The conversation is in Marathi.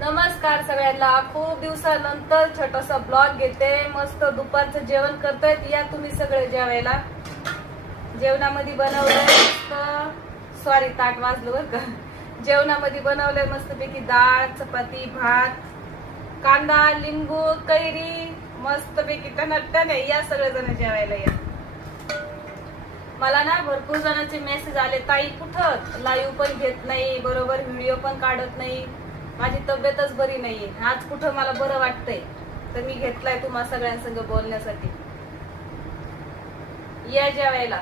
नमस्कार सगळ्यांना. खूप दिवसानंतर छोटासा ब्लॉग घेते. मस्त दुपारचं जेवण करतायत या तुम्ही सगळे जेवायला जेवणामध्ये बनवलंय मस्त. सॉरी ताट वाजलं बरं का. जेवणामध्ये बनवलंय मस्तपैकी डाळ चपाती भात कांदा लिंबू कैरी मस्तपैकी टनाटन आहे. या सगळेजण जेवायला या. मला ना भरपूर जणांचे मेसेज आले ताई कुठं? लाईव्ह पण घेत नाही. बरोबर व्हिडिओ पण काढत नाही. माझी तब्येतच बरी नाहीये. आज कुठं मला बरं वाटतंय? तर मी घेतलाय तुम्हा सगळ्यांसंग बोलण्यासाठी. या ज्या वेळेला